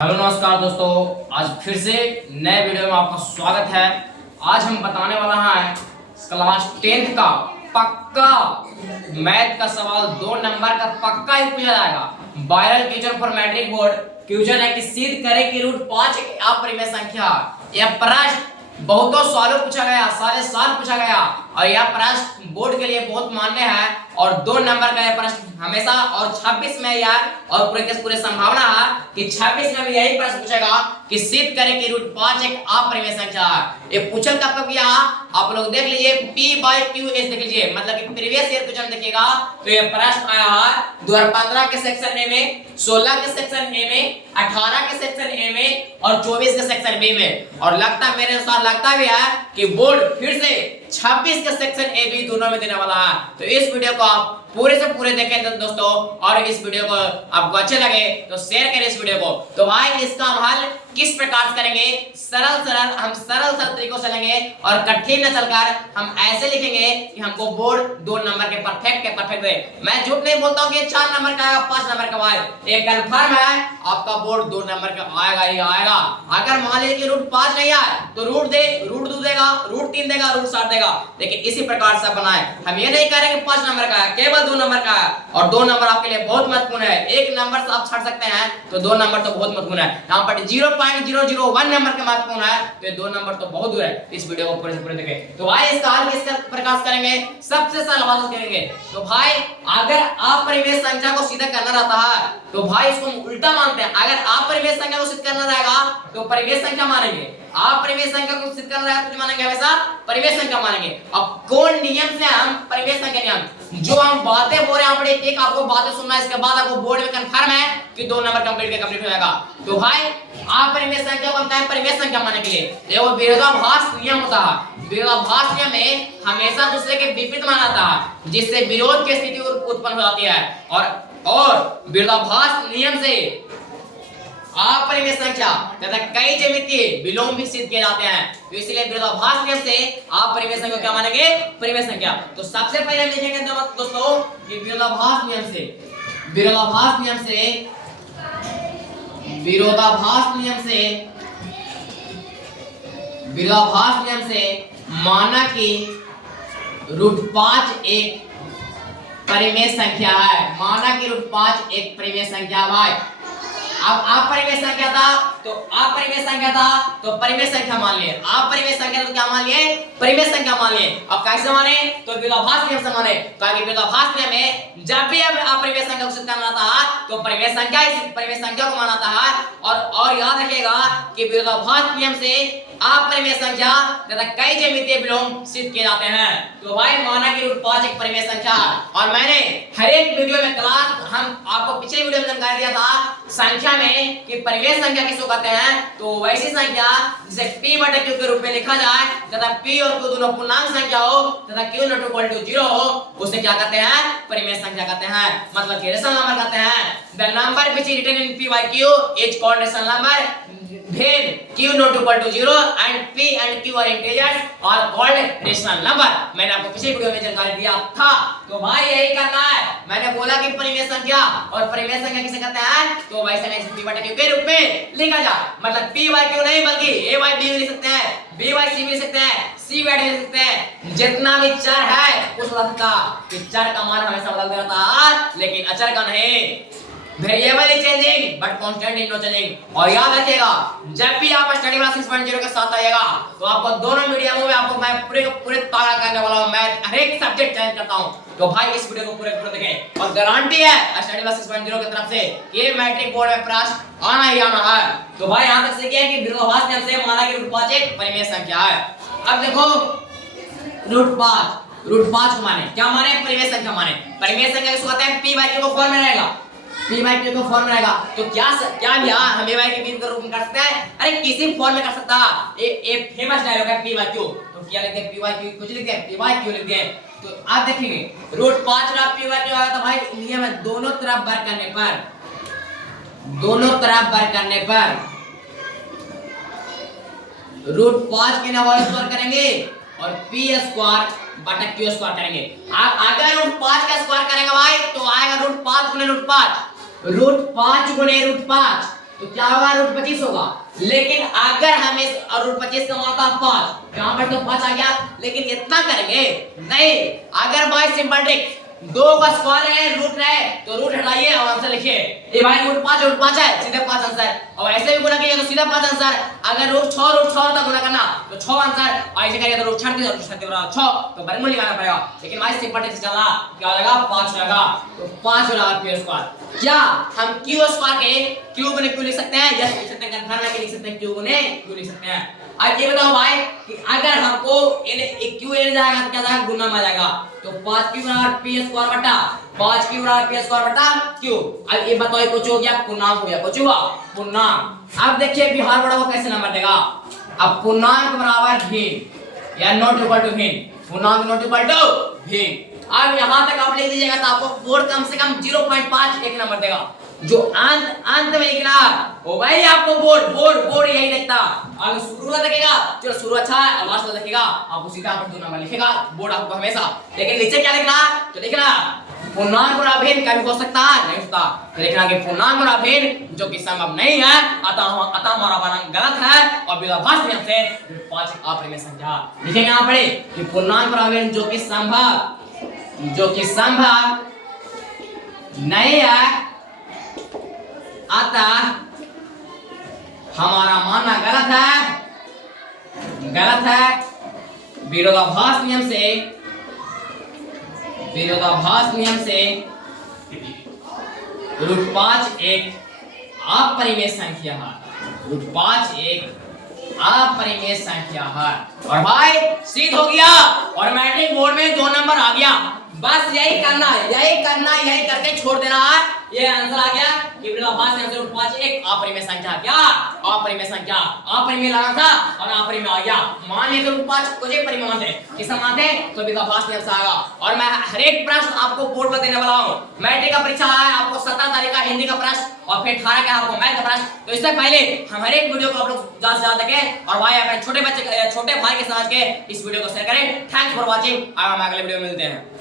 Hello नमस्कार दोस्तों, आज फिर से नए वीडियो में आपका स्वागत है। आज हम बताने वाला है क्लास 10th का पक्का मैथ का सवाल 2 नंबर का पक्का ही पूछा जाएगा। Viral question for matric board question है कि सिद्ध करें कि रूट 5 एक अप्रिमेय संख्या। यह प्रश्न बहुतों सालों पूछा गया, सारे साल पूछा गया और यह प्रश्न बोर्ड के लिए बहुत मान्य है और 2 नंबर का यह प्रश्न हमेशा और 26 में यार और पूरे संभावना है कि 26 में भी यही प्रश्न पूछेगा कि सिद्ध करें कि रूट 5 एक अप्रिमेय संख्या है। ये पूछल कब किया आप लोग देख लीजिए, P/QS देख लीजिए, मतलब कि प्रीवियस ईयर क्वेश्चन देखिएगा तो ये प्रश्न आया है 2015 के सेक्शन ए में, 16 के सेक्शन ए में, 18 के सेक्शन ए में और 24 के सेक्शन बी में। और लगता मेरे अनुसार लगता भी है कि बोर्ड फिर से 26 के सेक्शन ए बी दोनों में देने वाला है। तो इस वीडियो को आप पूरे से पूरे देखें दोस्तों, और इस वीडियो को आपको अच्छे लगे तो शेयर करें इस वीडियो को। तो भाई इसका हम हल किस प्रकार से करेंगे, हम सरल तरीकों से लेंगे और कठिन न चलकर हम ऐसे लिखेंगे कि हमको बोर्ड 2 नंबर के परफेक्ट दे। मैं झूठ नहीं बोलता हूं कि 4 नंबर का आएगा, 5 नंबर का आएगा, ये कंफर्म है आपका बोर्ड 2 नंबर का आएगा ही आएगा। अगर मान लीजिए कि रूट 5 नहीं आए तो रूट 2 देगा, रूट 3 देगा, रूट 7 देगा, लेकिन इसी प्रकार से बनाए। हम ये नहीं कह रहे कि 5 नंबर का है, केवल 2 नंबर का है और 2 नंबर आपके लिए बहुत महत्वपूर्ण है। एक नंबर से आप छाट सकते हैं तो 2 नंबर तो बहुत महत्वपूर्ण है। यहाँ पर 0.001 नंबर का महत्वपूर्ण है तो ये 2 नंबर तो बहुत दूर है। इस वीडियो को पूरे से पूरे देखें। तो भाई इसका हल किस प्रकार करेंगे, सबसे सरल हल करेंगे। तो भाई अगर अपरिमेय संख्या को सिद्ध करना रहता है तो भाई इसको उल्टा मानते हैं। अगर अपरिमेय संख्या को सिद्ध करना रहेगा तो परिमेय संख्या मानेंगे, अपरिमेय संख्या को सिद्ध करना रहेगा तो मानेंगे हमेशा परिमेय संख्या मानेंगे। अब कौन नियम से हम परिमेय संख्या नियम, जो हम बातें बोल रहे हैं अपने एक आपको बातें सुनना है, इसके बाद आपको बोर्ड में कंफर्म है कि 2 नंबर कंप्लीट हो जाएगा। तो भाई अपरिमेय संख्या बनता है परिमेय संख्या मानने के लिए ये वो विरोधाभास नियम होता है। विरोधाभास नियम में हमेशा दूसरे के विपरीत माना जाता है, जिससे विरोध की स्थिति उत्पन्न हो जाती है। और विरोधाभास नियम से अपरिमेय संख्या तथा कई ज्यामितीय विलोम भी सिद्ध किए जाते हैं। तो इसलिए विरोधाभास नियम से अपरिमेय संख्या क्या मानेंगे, परिमेय संख्या। तो सबसे पहले हम लिखेंगे दोस्तों कि विरोधाभास नियम से माना कि रूट 5 एक परिमेय संख्या है, माना कि रूट 5 एक परिमेय संख्या है। अब अपरिमेय संख्या था तो परिमेय संख्या मान लिए, अपरिमेय संख्या तो क्या मान लिए, परिमेय संख्या मान लिए। अब कैसे माने, तो विरोधाभास नियम से माने, क्योंकि विरोधाभास नियम में जब भी अपरिमेय संख्या को सिद्ध करना था तो परिमेय संख्या को माना था। और याद रखिएगा कि विरोधाभास नियम से अपरिमेय संख्या तथा कई ज्यामितीय विलोम सिद्ध किए जाते हैं। तो भाई माना कि रूट 5 एक परिमेय संख्या, और मैंने हर एक वीडियो में हम आपको पिछले वीडियो में जानकारी दिया था संख्या में कि परिमेय संख्या किसको कहते हैं। तो वैसी संख्या जिसे P/Q के रूप में लिखा जाए तथा P और Q दोनों पूर्णांक संख्या हो तथा Q ≠ 0 हो, उसे क्या कहते हैं, परिमेय संख्या कहते हैं, मतलब कि रेशनल नंबर कहते हैं। The number which is written in P/Q is called rational number when Q ≠ 0 and P and Q are integers are called rational number। मैंने आपको पिछले वीडियो में जानकारी दिया था। तो भाई यही करना है, मैंने बोला कि परिमेय संख्या और परिमेय संख्या किसे कहते हैं, तो वैसे नहीं P/Q के रूप में लिखा जाए, मतलब P/Q नहीं बल्कि A/B भी लिख सकते हैं, B/C भी लिख सकते हैं, C/D भी लिख सकते हैं। जितना भी चर है उस वक्त का चर का मान हमेशा बदलता रहता है लेकिन अचर का नहीं। Variable is changing but constant is no changing. और याद रखिएगा जब भी आप स्टडी क्लास 6.0 के साथ आइएगा तो आपको दोनों मीडियमों में आपको मैं पूरे तारा करने वाला हूं। मैं हर एक सब्जेक्ट चेंज करता हूं। तो भाई इस वीडियो को पूरे देखें और गारंटी है स्टडी क्लास 6.0 की तरफ से ये मैट्रिक बोर्ड में प्रश्न आना ही आना है। तो भाई यहां तक सीखिए कि विरोधाभास नियम से माना कि रूट 5 एक परिमेय संख्या है। अब देखो रूट 5 को माने क्या माने, परिमेय संख्या माने। परिमेय संख्या किसको कहते हैं, P/Q को फॉर्म में रहेगा, P/Q को फॉर्म में रहेगा। तो क्या भी हम A/Q के रूप में कर सकते हैं, अरे किसी फॉर्म में कर सकता है। एक फेमस डायलॉग है P/Q, तो क्या लिखते हैं, P/Q कुछ लिखते हैं, P/Q लिखते हैं। तो आप देखेंगे रूट 5 का P/Q आएगा तो भाई नियम है दोनों तरफ वर्ग करने पर रूट 5 के ना स्क्वायर करेंगे और P² करेंगे। अगर रूट 5 का स्क्वायर करेंगे भाई तो आएगा रूट 5 गुने रूट 5, रूट 5 गुने रूट 5 तो क्या होगा रूट 25 होगा। लेकिन अगर हम इस रूट 25 का मात्रा 5, यहाँ पर तो 5 आ गया, लेकिन इतना करेंगे नहीं। अगर बाय सिंपल ट्रिक 2 का स्क्वायर है रूट है तो रूट हटाइए और आंसर लिखिए। ये भाई रूट 5 है सीधे 5 आंसर, और ऐसे भी गुणा कीजिए तो सीधा 5 आंसर। अगर रूट 6 तक गुणा करना तो 6 आंसर, और ऐसे करिए तो रूट 36 बराबर 6, तो वर्गमूल निकालना पड़ेगा। लेकिन भाई सिंपल ट्रिक से चलना, क्या हो जाएगा 5 हो जाएगा, तो 5 हो जाएगा क्यू स्क्वायर। क्या हम क्यू स्क्वायर के क्यू गुने क्यू लिख सकते हैं? यस लिख सकते हैं, कंफर्म है कि लिख सकते हैं, क्यू गुने क्यू लिख सकते हैं। अब ये बताओ भाई कि अगर हमको क्यू ए जाएगा तो क्या जाएगा, गुना में जाएगा, तो 5 क्यू बराबर पी स्क्वायर बटा 5 क्यू बराबर पी स्क्वायर बटा क्यू। अब ये बताओ कुछ हो गया, पूर्णांक हो गया, कुछ हुआ पूर्णांक। अब देखिए बिहार बड़ा को कैसे नंबर देगा। अब पूर्णांक बराबर भिन्न या नॉट इक्वल टू भिन्न, पूर्णांक नॉट इक्वल टू भिन्न। अब यहां तक आप लिख दीजिएगा तो आपको बोर्ड कम से कम 0.5 एक नंबर देगा। जो अंत में लिखना ओ भाई आपको बोर्ड यही देखता। अगर शुरू में देखेगा चलो शुरू अच्छा है, और लास्ट में देखेगा आपको सीधा पर 2 नंबर लिखेगा बोर्ड आपको हमेशा। लेकिन नीचे क्या लिखना, तो लिखना पूर्णांक बराबर भिन्न कभी हो सकता है, नहीं होता, तो लिखना कि पूर्णांक बराबर भिन्न जो कि संभव नहीं है, अतः हमारा बनाम गलत है, और विरोधाभास नियम से 5 अप्रिमेय संख्या लिखेंगे यहाँ पर कि पूर्णांक बराबर भिन्न जो कि संभव नहीं है, अतः हमारा मानना गलत है। विरोधाभास नियम से रूट 5 एक अपरिमेय संख्या है, रूट 5 एक अपरिमेय संख्या है। और भाई सिद्ध हो गया, और मैट्रिक बोर्ड में 2 नंबर आ गया। बस यही करना यही करके छोड़ देना है। ये आंसर आ गया कि विरोधाभास नियम से रूट 5 एक अपरिमेय संख्या। क्या अपरिमेय संख्या, अपरिमेय लगा था और अपरिमेय आ गया। मान लीजिए रूट 5 को एक परिमेय मानते, किसका मानते तो विरोधाभास नियम से आएगा। और मैं हर एक प्रश्न आपको बोर्ड पर देने वाला हूं। मैट्रिक का परीक्षा है आपको 17 तारीख का हिंदी का प्रश्न, और फिर 18 का आपको मैथ का प्रश्न। तो इससे पहले हम हर एक वीडियो को आप लोग ज्यादा से ज्यादा देखें, और भाई अपने छोटे भाई के समझ के इस वीडियो को शेयर करें। थैंक्स फॉर वॉचिंग, अब हम अगले वीडियो में मिलते हैं।